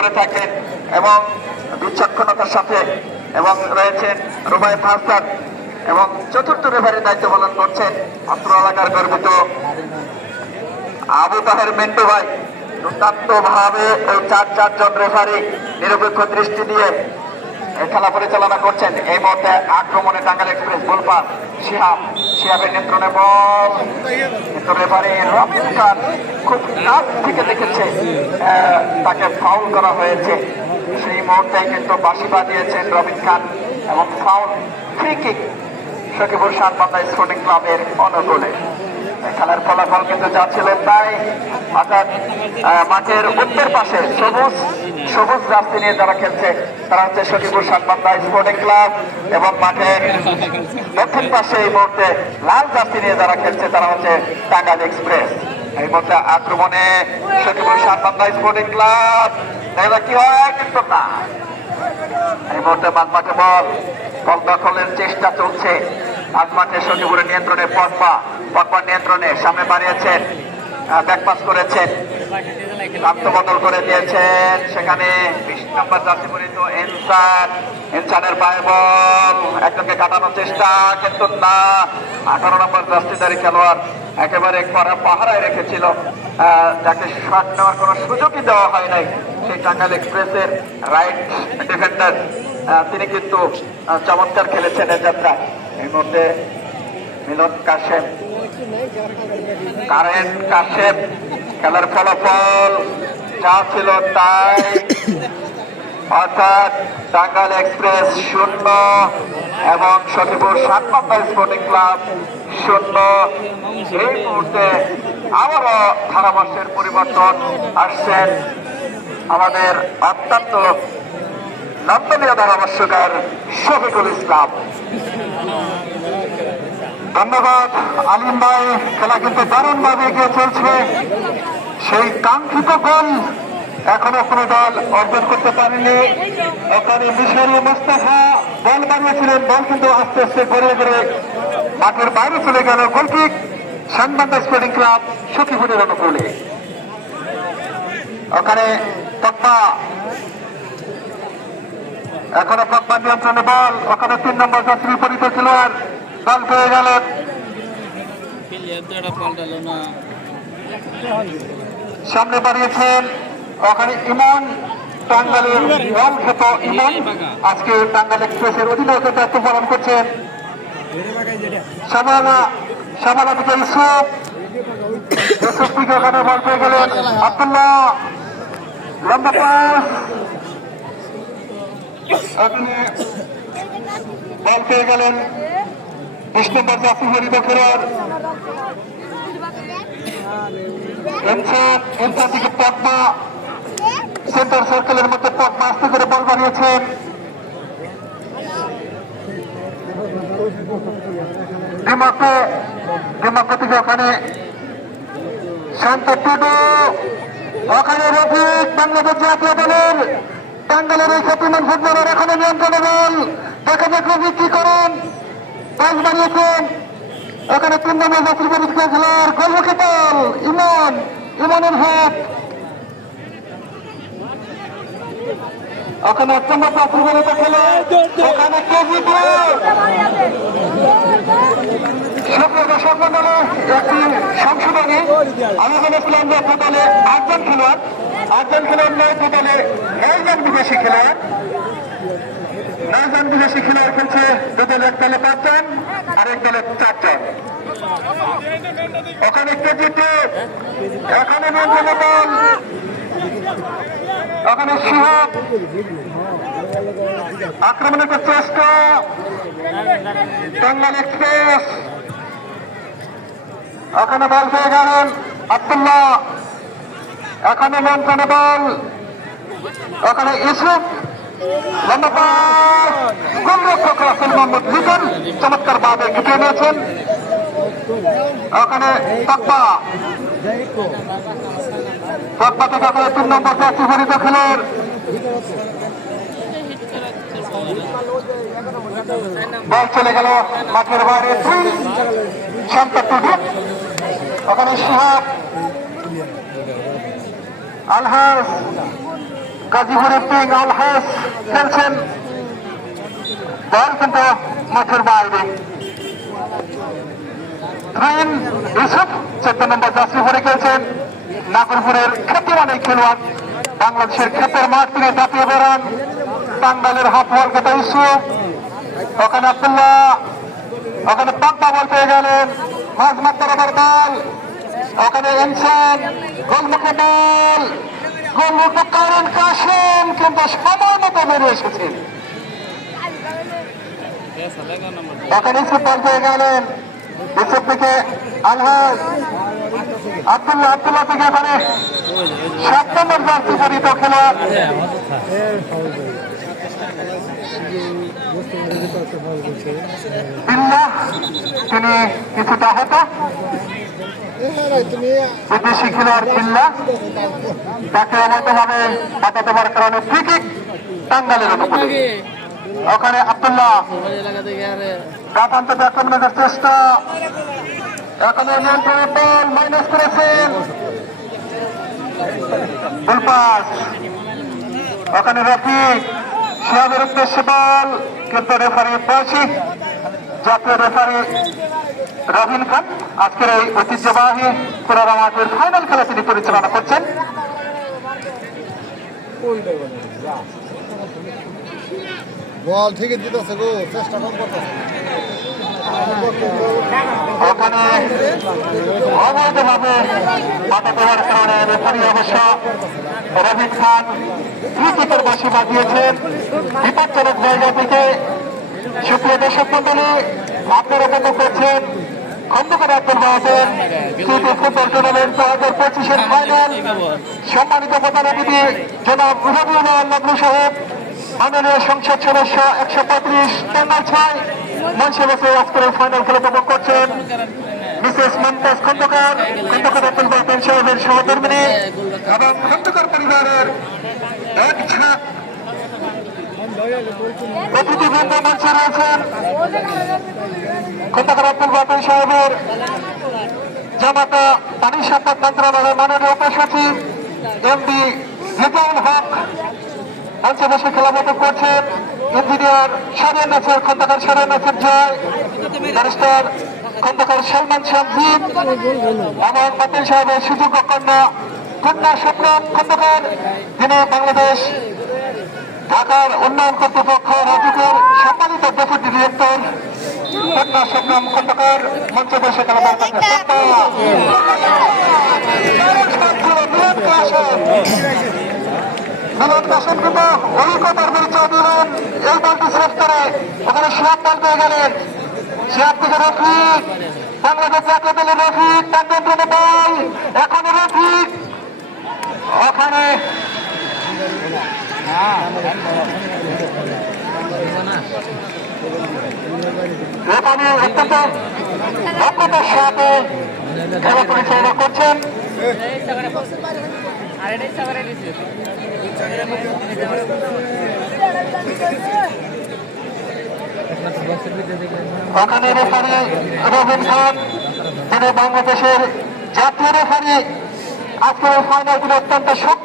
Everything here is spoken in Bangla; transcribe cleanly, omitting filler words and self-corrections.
করে থাকেন এবং বিচক্ষণতার সাথে এবং রয়েছেন রুবায়েত হাসান এবং চতুর্থ রেফারির দায়িত্ব পালন করছেন অত্র এলাকার গর্বিত আবু তাহের মিন্টু ভাই। দুর্দান্ত ভাবে এই চারজন রেফারি নিরপেক্ষ দৃষ্টি দিয়ে খেলা পরিচালনা করছেন। এই মুহূর্তে আক্রমণে টাঙ্গাইল এক্সপ্রেস গোলপার শিহাবের নিয়ন্ত্রণে বল, কিন্তু রেফারি রবিন খান খুব কাছ থেকে দেখেছে তাকে ফাউল করা হয়েছে। সেই মুহূর্তে কিন্তু বাঁশি বাজিয়েছেন রবিন খান এবং foul free kick Sakhipur Satbandha sporting ক্লাবের অনুকূলে। খেলার ফলাফল কিন্তু যা ছিল তাই, অর্থাৎ মাঠের উত্তর পাশে সবুজ জার্সি নিয়ে যারা খেলছে তারা হচ্ছে সখীপুর সাতবান্ধা স্পোর্টিং ক্লাব এবং মাঠের দক্ষিণ পাশে এই মুহূর্তে লাল জার্সি নিয়ে যারা খেলছে তারা হচ্ছে টাঙ্গাইল এক্সপ্রেস। এই মুহূর্তে আক্রমণে সখীপুর সাতবান্ধা স্পোর্টিং ক্লাব, এগুলো কি হয় কিন্তু না। এই মুহূর্তে মাঠে বল দখলের চেষ্টা চলছে। মাঠে সখীপুরের নিয়ন্ত্রণে পগবা নিয়ন্ত্রণে সামনে বাড়িয়েছেন, ব্যাকপাস করেছেন, আত্মবদল করে দিয়েছেন। সেখানে 20 নম্বর জার্সি পরিহিত ইনসানের পায়ে বল, একজনকে কাটানোর চেষ্টা কিন্তু না। 18 নম্বর জার্সিধারী খেলোয়াড় একেবারে পাহারায় রেখেছিল, যাকে শট নেওয়ার কোনো সুযোগই দেওয়া হয় নাই। সেই টাঙ্গাইল এক্সপ্রেসের রাইট ডিফেন্ডার তিনি কিন্তু চমৎকার খেলেছেন এ যাত্রায়। এই মধ্যে মিলন কাশেম খেলার ফলাফল যা ছিল তাই, অর্থাৎ টাঙ্গাইল এক্সপ্রেস 0 এবং সখীপুর সাতবান্ধা স্পোর্টিং ক্লাব 0। এই মুহূর্তে আবারও ধারাভাষ্যের পরিবর্তন আসছেন আমাদের অত্যন্ত নন্দনীয় ধারাভাষ্যকার শফিকুল ইসলাম। ধন্যবাদ আলিম ভাই। খেলা কিন্তু দারুণ ভাবে এগিয়ে চলছে। সেই কাঙ্ক্ষিত গোল এখনো কোনো দল অর্জন করতে পারেনি। ওখানে মিশরি মোস্তফা বল বানিয়েছিলেন, বল কিন্তু আস্তে আস্তে গড়িয়ে মাঠের বাইরে চলে গেল। গোলকিক সাতবান্ধা স্পোর্টিং ক্লাব সখীপুরের অনুকূলে। ওখানে পগবা নিয়ন্ত্রণে বল, ওখানে 3 নম্বর জার্সি পরিহিত খেলোয়াড় বল পেয়ে গেলেন। সামনে বাড়িয়েছেন ওখানে ইমন, টাঙ্গাইলের বল খেত ইমন আজকে টাঙ্গাইল এক্সপ্রেসের অধিনায়কের দায়িত্ব পালন করছেন। সামালা থেকে ইউসুফ থেকে ওখানে বল পেয়ে গেলেন আব্দুল্লাহ, লম্বা পাস, ওখানে বল পেয়ে গেলেন 20 নম্বর জার্সি পরিহিত খেলোয়াড় ইনসান থেকে পগবা, সেন্টার সার্কেলের মধ্যে পগবা আস্তে করে বল বানিয়েছেন। দিমাকো থেকে ওখানে শান্ত টুডু, ওখানে রফিক বাংলাদেশ জাতীয় দলের টাঙ্গাইলের এই খ্যাতিমান ফুটবলার এখানে নিয়ন্ত্রণে বল। দেখা যাক রফিক কি করেন, পাস বানিয়েছেন। ওখানে 3 নম্বর জার্সি পরিহিত খেলোয়াড় গোলমুখী বল ইমনের হাত, ওখানে 1 নম্বর জার্সি পরিহিত খেলোয়াড় ওখানে দর্শক মন্ডলে একটি সংশোধনী। আমি বলেছিলাম যে টোটালে 8জন খেলোয়াড় নয়, টোটালে 9 জন বিদেশি খেলোয়াড় খেলছে। টোটাল এক দলে 5 জন আর এক দলে 4 জন। ওখানে কেজিতে এখানে নিয়ন্ত্রণে বল, ওখানে শিহাব আক্রমণের চেষ্টা টাঙ্গাইল এক্সপ্রেস, ওখানে বল পেয়ে গেলেন আব্দুল্লাহ, এখানে নিয়ন্ত্রণে বল, ওখানে ইউসুফ, লম্বা পাস, গোলরক্ষক রাসেল মোহাম্মদ লিটন চমৎকার ভাবে ঢুকে নিয়েছেন। ওখানে পগবা থেকে ওখানে 3 নম্বর জার্সি পরিহিত খেলোয়াড় বল চলে গেল মাঠের বাইরে। শান্ত টুডু, ওখানে শিহাব, আলহাস, গাজীপুর পিং আলহাস খেলছেন, বল কিন্তু মাঠের বাইরে। ইউসুফ 14 নম্বর জার্সি পরে খেলছেন, নাগরপুরের খ্যাতিমান এই খেলোয়াড়, বাংলাদেশের ক্ষেতের মাঠ থেকে দাপিয়ে বেড়ান টাঙ্গাইলের হাফ ওয়ার্কাটা ইউসুফ। ওখানে আব্দুল্লাহ, ওখানে পাম্পা বল পেয়ে গেলেন, মাঝ মাত্রার আবার বল, ওখানে ইনসান গোলমুখে বল, গোলমুখে কারেন কাশেম কিন্তু সময় মতো বেরিয়ে এসেছেন। ওখানে ইউসুফ বল পেয়ে গেলেন, ইউসুফ থেকে আলহাজ, আব্দুল্লাহ থেকে এখানে 7 নম্বর জার্সি পরিহিত খেলোয়াড় বিল্লাহ, তিনি কিছুটা আহত, বিদেশি খেলোয়াড় বিল্লাহ, তাকে অবৈধভাবে বাধা দেওয়ার কারণে ফ্রি কিক টাঙ্গাইলের অনুকূলে। ওখানে আব্দুল্লাহ গাফান্তকে আক্রমণের চেষ্টা, এখানে বল মাইনাস করেছেন গোলপাস। ওখানে রফিক শিহাবের উদ্দেশ্যে বল, কিন্তু রেফারি বয়সী জাতীয় রেফারি রবিন খান আজকের এই ঐতিহ্যবাহী পুরারা মাঠের ফাইনাল খেলা তিনি পরিচালনা করছেন। বল ঠিক দিতেছে গো, চেষ্টা কম করতেছে। ওখানে অবৈধভাবে বাধা দেওয়ার কারণে রেফারি অবশ্য রবিন খান ফ্রি কিকের বাঁশি বাজিয়েছেন বিপজ্জনক জায়গা থেকে। সুপ্রিয় দর্শক মন্ডলী, আপনারা উপভোগ করছেন খন্দকার আব্দুল বাহাদুর সিটি ফুটবল টুর্নামেন্ট 2025-এর ফাইনাল। সম্মানিত প্রধান অতিথি জনাব রবিউল নগরী সাহেব, মাননীয় সংসদ সদস্য 135 টাঙ্গাইল 6 মঞ্চে বসে আজকের এই ফাইনাল খেলা উপভোগ করছেন মিসেস মমতাজ খন্দকার, খন্দকার আব্দুল বাহাদুর সাহেবের সহধর্মিনী এবং খন্দকার পরিবারের এক ঝাঁক অতিথিবৃন্দ মঞ্চে রয়েছেন। খন্দকার আব্দুল বাহাদুর সাহেবের জামাতা পানি সম্পদ মন্ত্রণালয়ের মাননীয় উপসচিব এমডি রিজাউল হক মঞ্চে বসে খেলা উপভোগ করছেন। ইঞ্জিনিয়ার শাহরিয়ার নাসির, খন্দকার শাহরিয়ার নাসির জয়, ব্যারিস্টার খন্দকার সালমান শামজিদ এবং বাতিল সাহেবের সুযোগ্য কন্যা স্বপ্ন খন্দকার, যিনি বাংলাদেশ ঢাকার উন্নয়ন কর্তৃপক্ষ রাজুকের সম্মানিত ডেপুটি ডিরেক্টর কন্যা স্বপ্ন খন্দকার মঞ্চে বসে খেলা মিলন কাশেম কিন্তু অভিজ্ঞতার পরিচয় দিলেন এই বলটি সেভ করে। ওখানে শিহাব বল পেয়ে গেলেন, শিহাব থেকে রফিক, বাংলাদেশ জাতীয় দলের রফিক, তার নিয়ন্ত্রণে বল, এখন রফিক ওখানে অত্যন্ত দক্ষতার সাথে খেলা পরিচালনা করছেন। ওখানে রেফারি রবিন খান, যিনি বাংলাদেশের জাতীয় রেফারি, আজকের ফাইনালগুলো অত্যন্ত শক্ত